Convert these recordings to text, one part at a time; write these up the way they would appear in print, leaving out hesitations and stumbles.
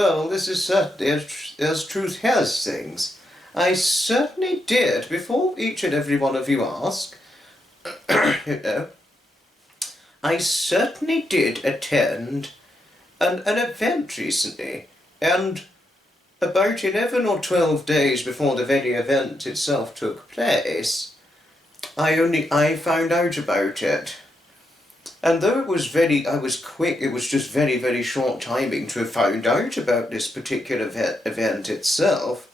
Well, this is certainly as truth has things. I certainly did, before each and every one of you ask, you know, I certainly did attend an event recently, and about 11 or 12 days before the very event itself took place, I found out about it. And though I was quick, it was just very, very short timing to have found out about this particular event itself,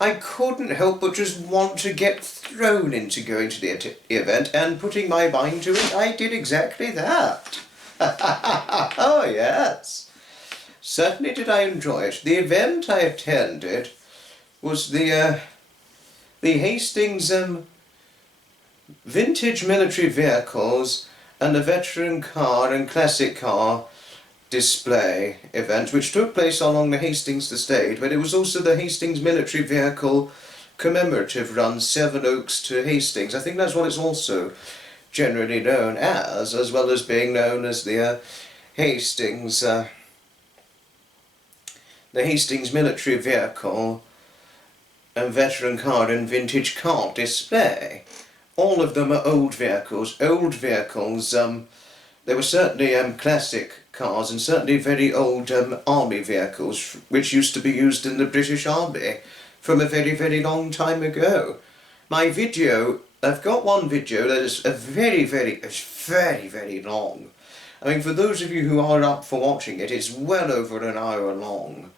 I couldn't help but just want to get thrown into going to the event and putting my mind to it. I did exactly that. Oh yes, certainly did I enjoy it. The event I attended was the Hastings Vintage Military Vehicles and the Veteran Car and Classic Car display event, which took place along the Hastings estate, but it was also the Hastings Military Vehicle Commemorative run Seven Oaks to Hastings. I think that's what it's also generally known as well as being known as the Hastings Military Vehicle and Veteran Car and Vintage Car display. All of them are old vehicles. They were certainly classic cars and certainly very old army vehicles, which used to be used in the British Army from a very, very long time ago. My video, I've got one video that is very, very long. I mean, for those of you who are up for watching it, it's well over an hour long.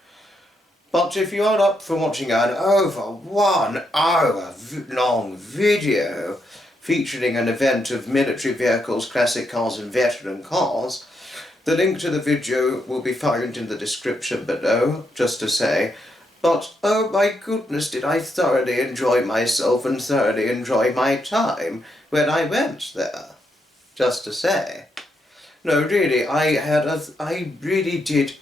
But if you are up for watching an over 1 hour long video featuring an event of military vehicles, classic cars and veteran cars, the link to the video will be found in the description below, just to say. But oh my goodness, did I thoroughly enjoy myself and thoroughly enjoy my time when I went there, just to say. No, really, I really did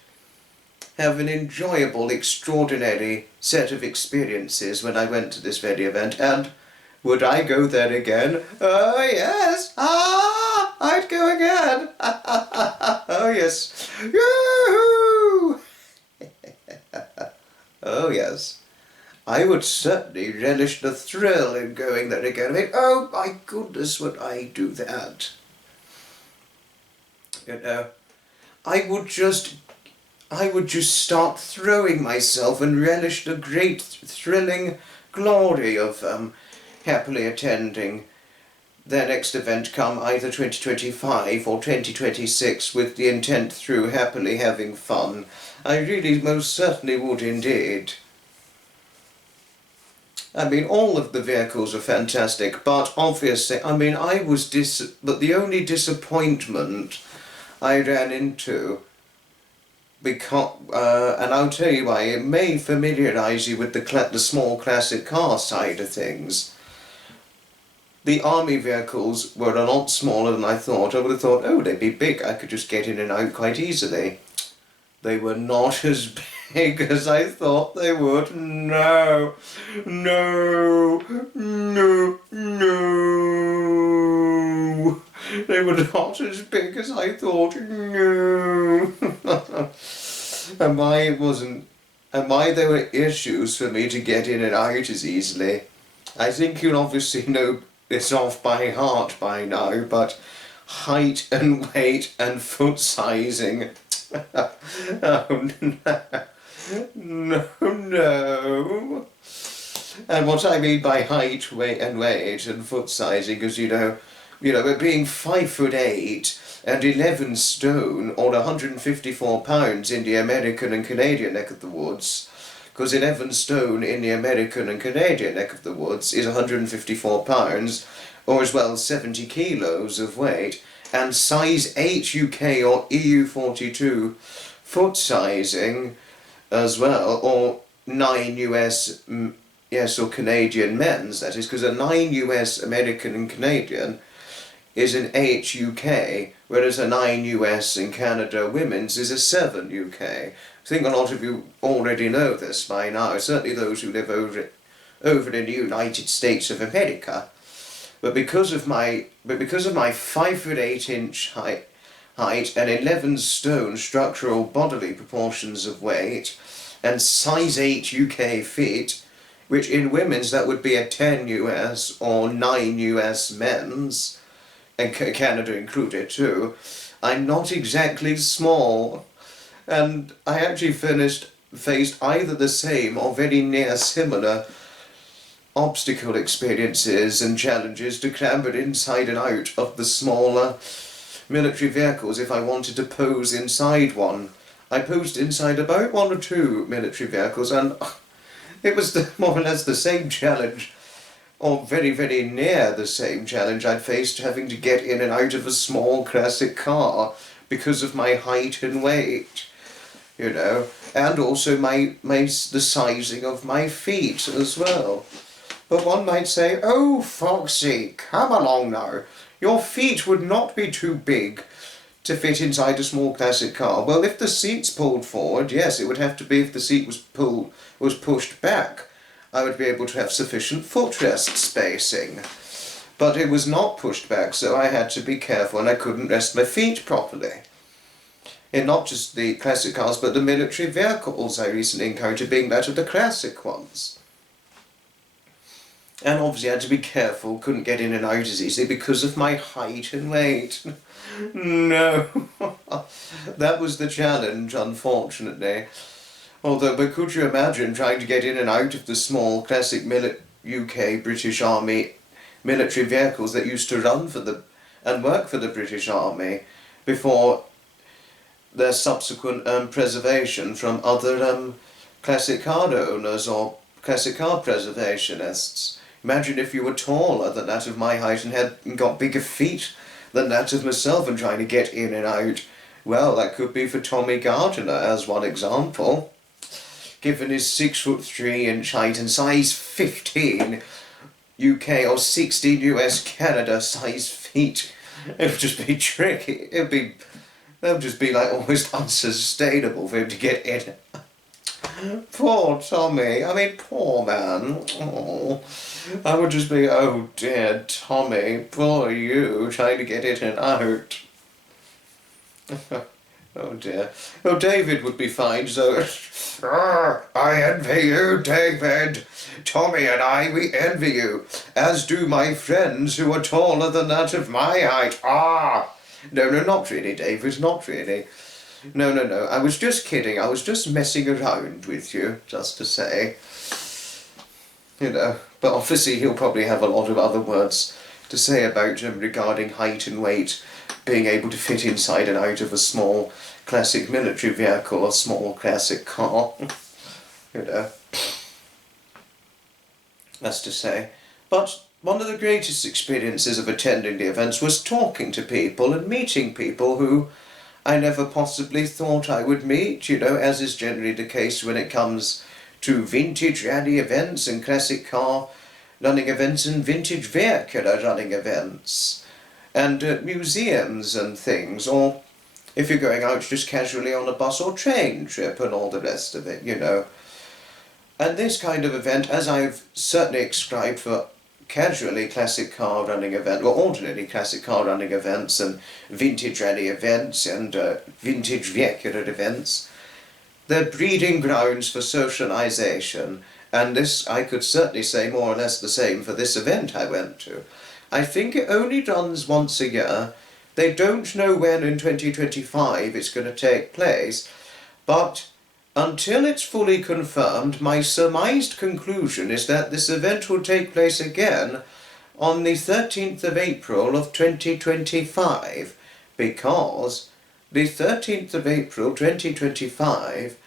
have an enjoyable, extraordinary set of experiences when I went to this very event, and would I go there again? Oh yes! I'd go again! Oh yes! Yoo-hoo! Oh yes. I would certainly relish the thrill in going there again. I mean, oh my goodness, would I do that? You know, I would just start throwing myself and relish the great thrilling glory of happily attending their next event come either 2025 or 2026 with the intent through happily having fun. I really most certainly would indeed. I mean, all of the vehicles are fantastic, but obviously, I mean, but the only disappointment I ran into, because, and I'll tell you why, it may familiarise you with the small classic car side of things. The army vehicles were a lot smaller than I thought. I would have thought, oh, they'd be big, I could just get in and out quite easily. They were not as big as I thought they would. No, no, no, no. They were not as big as I thought. No. And why there were issues for me to get in and out as easily. I think you'll obviously know this off by heart by now, but height and weight and foot sizing. Oh no, no. And what I mean by height, weight and foot sizing is, you know, but being 5'8" and 11 stone or 154 pounds in the American and Canadian neck of the woods, because 11 stone in the American and Canadian neck of the woods is 154 pounds, or as well 70 kilos of weight, and size 8 UK or EU42 foot sizing as well, or 9 US, yes, or Canadian men's, that is, because a 9 US American and Canadian is an 8 UK, whereas a 9 US and Canada women's is a 7 UK. I think a lot of you already know this by now, certainly those who live over in the United States of America. But because of my 5'8" height, height and 11 stone structural bodily proportions of weight, and size 8 UK feet, which in women's that would be a 10 US or 9 US men's, and Canada included too. I'm not exactly small, and I actually faced either the same or very near similar obstacle experiences and challenges to clamber inside and out of the smaller military vehicles if I wanted to pose inside one. I posed inside about 1 or 2 military vehicles, and it was more or less the same challenge, or very, very near the same challenge I'd faced having to get in and out of a small classic car because of my height and weight, you know, and also the sizing of my feet as well. But one might say, "Oh, Foxy, come along now. Your feet would not be too big to fit inside a small classic car." Well, if the seat's pulled forward, yes, it would have to be if the seat was pushed back. I would be able to have sufficient footrest spacing. But it was not pushed back, so I had to be careful, and I couldn't rest my feet properly. In not just the classic cars, but the military vehicles I recently encountered, being that of the classic ones. And obviously I had to be careful, couldn't get in and out as easily because of my height and weight. No, that was the challenge, unfortunately. But could you imagine trying to get in and out of the small classic UK British Army military vehicles that used to run for and work for the British Army before their subsequent preservation from other classic car owners or classic car preservationists? Imagine if you were taller than that of my height and got bigger feet than that of myself and trying to get in and out. Well, that could be for Tommy Gardiner as one example. Given his 6'3" height and size 15 UK or 16 US Canada size feet, it would just be tricky. It would just be like almost unsustainable for him to get in. Poor Tommy. I mean, poor man. Oh, I would just be, oh dear Tommy, poor you, trying to get in and out. Oh dear. Oh, David would be fine, so... I envy you, David. Tommy and I, we envy you, as do my friends who are taller than that of my height. No, not really, David, not really. No, I was just kidding. I was just messing around with you, just to say. You know, but obviously he'll probably have a lot of other words to say about him regarding height and weight, being able to fit inside and out of a small classic military vehicle or small classic car. You know, that's to say. But one of the greatest experiences of attending the events was talking to people and meeting people who I never possibly thought I would meet, you know, as is generally the case when it comes to vintage rally events and classic car running events and vintage vehicular running events and museums and things, or if you're going out just casually on a bus or train trip and all the rest of it, you know. And this kind of event, as I've certainly described for casually classic car running events, or ordinary classic car running events and vintage rally events and vintage vehicular events, they're breeding grounds for socialisation, and this I could certainly say more or less the same for this event I went to. I think it only runs once a year. They don't know when in 2025 it's going to take place, but until it's fully confirmed, my surmised conclusion is that this event will take place again on the 13th of April of 2025, because the 13th of April 2025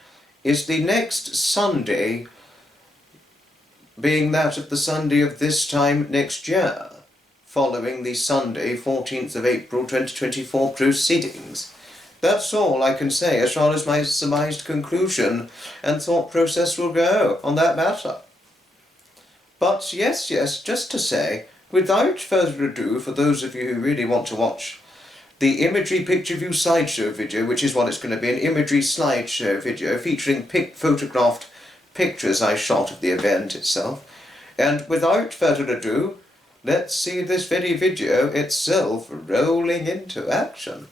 is the next Sunday, being that of the Sunday of this time next year, following the Sunday 14th of April 2024 proceedings. That's all I can say as far as my surmised conclusion and thought process will go on that matter. But yes, just to say, without further ado, for those of you who really want to watch the imagery picture view slideshow video, which is what it's going to be, an imagery slideshow video featuring photographed pictures I shot of the event itself. And without further ado, let's see this very video itself rolling into action.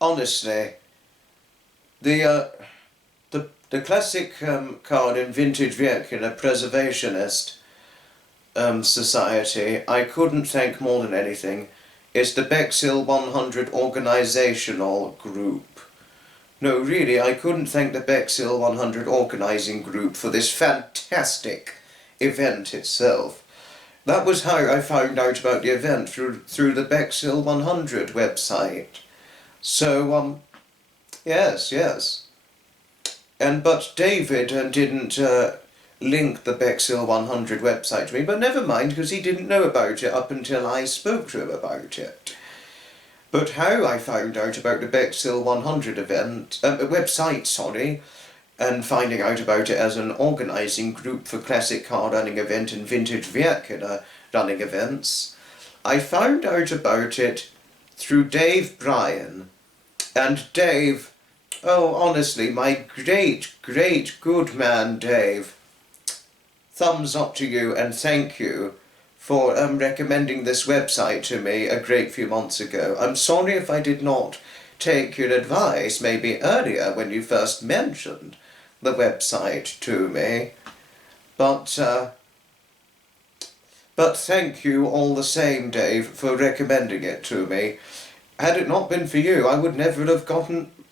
honestly, the classic car and vintage vehicular preservationist society, I couldn't thank more than anything, is the Bexhill 100 organisational group. No, really, I couldn't thank the Bexhill 100 organising group for this fantastic event itself. That was how I found out about the event, through the Bexhill 100 website. So, yes. But David didn't link the Bexhill 100 website to me, but never mind, because he didn't know about it up until I spoke to him about it. But how I found out about the Bexhill 100 website, and finding out about it as an organising group for classic car running event and vintage vehicular running events, I found out about it through Dave Bryan. And Dave, oh honestly, my great good man Dave, thumbs up to you and thank you for recommending this website to me a great few months ago. I'm sorry if I did not take your advice maybe earlier when you first mentioned the website to me, but thank you all the same, Dave, for recommending it to me. Had it not been for you, I would never have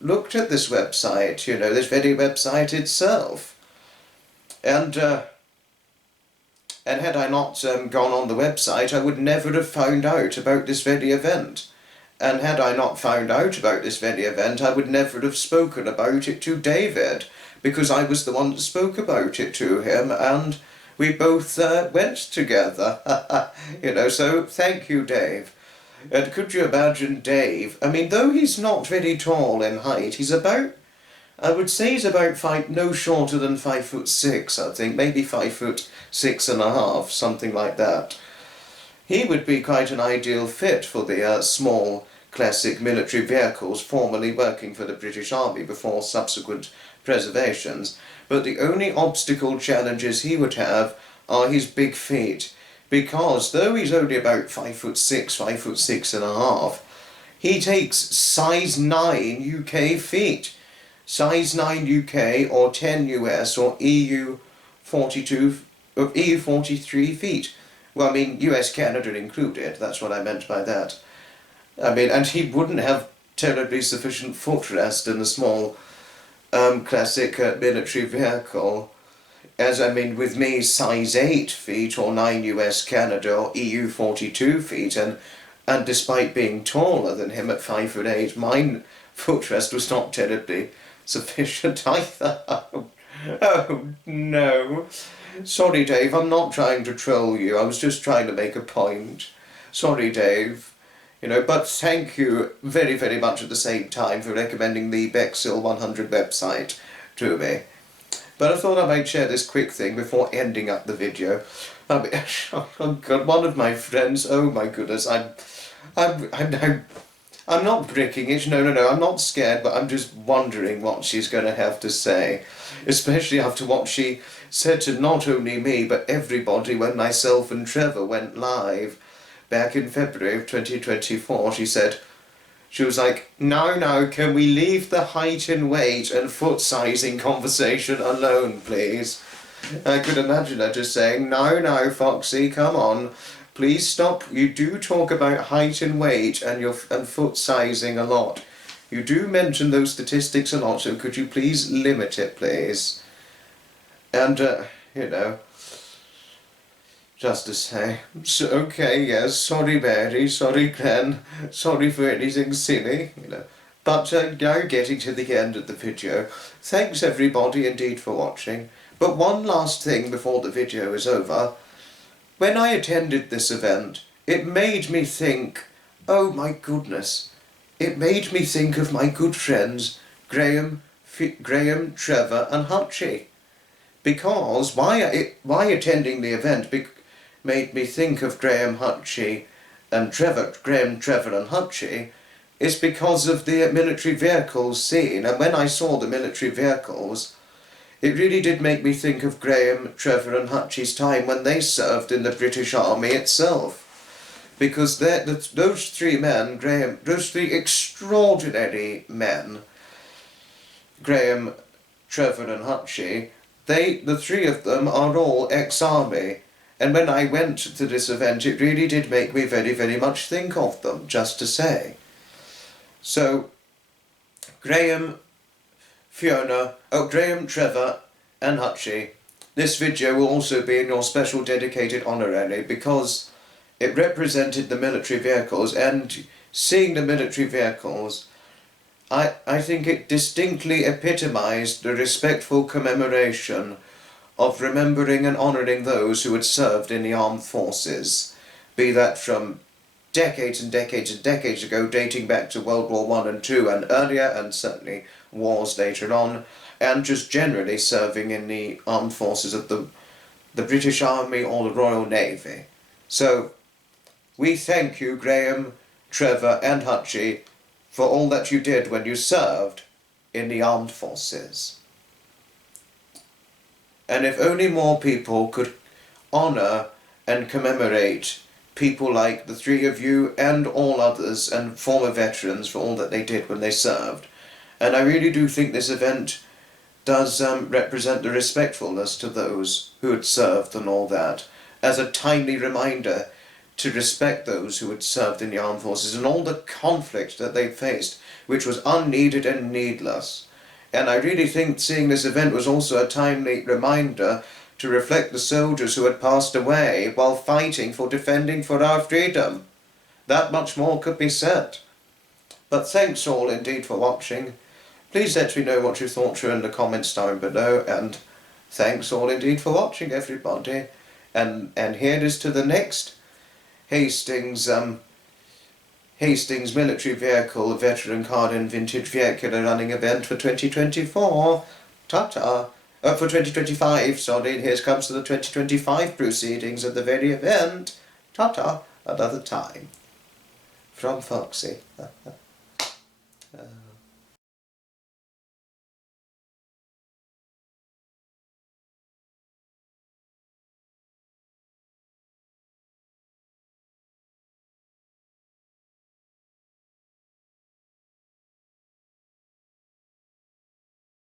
looked at this website, this very website itself. And had I not gone on the website, I would never have found out about this very event. And had I not found out about this very event, I would never have spoken about it to David, because I was the one that spoke about it to him, and we both went together. So thank you, Dave. And could you imagine Dave? I mean, though he's not very tall in height, he's about, I would say he's about no shorter than 5'6", I think, maybe 5'6½", something like that. He would be quite an ideal fit for the small classic military vehicles formerly working for the British Army before subsequent preservations, but the only obstacle challenges he would have are his big feet, because though he's only about 5'6", 5'6½", he takes size 9 UK feet. Size 9 UK or 10 US or EU 43 feet. Well, I mean, US, Canada included, that's what I meant by that. I mean, and he wouldn't have terribly sufficient footrest in the small classic military vehicle. As I mean, with me, size 8 feet or 9 US, Canada or EU 42 feet, and despite being taller than him at 5'8", my footrest was not terribly sufficient either. Oh no. Sorry, Dave, I'm not trying to troll you. I was just trying to make a point. Sorry, Dave. But thank you very, very much at the same time for recommending the Bexhill 100 website to me. But I thought I might share this quick thing before ending up the video. Oh God, one of my friends, oh my goodness, I'm not bricking it, no, I'm not scared, but I'm just wondering what she's going to have to say. Especially after what she said to not only me, but everybody when myself and Trevor went live back in February of 2024. She was like, now, can we leave the height and weight and foot sizing conversation alone, please? I could imagine her just saying, no, Foxy, come on. Please stop. You do talk about height and weight and foot sizing a lot. You do mention those statistics a lot, so could you please limit it, please? And, just to say, okay, yes, sorry Mary, sorry Glenn, sorry for anything silly, But now getting to the end of the video, thanks everybody indeed for watching. But one last thing before the video is over. When I attended this event, it made me think, oh my goodness, it made me think of my good friends Graham, Trevor and Hutchie. Because why attending the event made me think of Graham, Trevor and Hutchie is because of the military vehicles scene. And when I saw the military vehicles, it really did make me think of Graham, Trevor and Hutchie's time when they served in the British Army itself. because those three men, Graham, those three extraordinary men, Graham, Trevor and Hutchie, the three of them are all ex-army. And when I went to this event, it really did make me very, very much think of them, just to say. So, Graham, Graham, Trevor and Hutchie, this video will also be in your special dedicated honorary because it represented the military vehicles, and seeing the military vehicles, I think it distinctly epitomised the respectful commemoration of remembering and honouring those who had served in the armed forces, be that from decades and decades and decades ago, dating back to World War I and II and earlier, and certainly wars later on, and just generally serving in the armed forces of the British Army or the Royal Navy. So, we thank you, Graham, Trevor and Hutchie, for all that you did when you served in the armed forces. And if only more people could honour and commemorate people like the three of you and all others and former veterans for all that they did when they served. And I really do think this event does represent the respectfulness to those who had served and all that, as a timely reminder to respect those who had served in the armed forces and all the conflict that they faced, which was unneeded and needless. And I really think seeing this event was also a timely reminder to reflect the soldiers who had passed away while fighting for defending for our freedom. That much more could be said. But thanks all indeed for watching. Please let me know what you thought during the comments down below, and thanks all indeed for watching, everybody. And here it is to the next Hastings military vehicle veteran card and vintage vehicular running event for 2024. Ta-ta. For 2025, sorry, and here comes to the 2025 proceedings of the very event. Ta-ta, another time. From Foxy.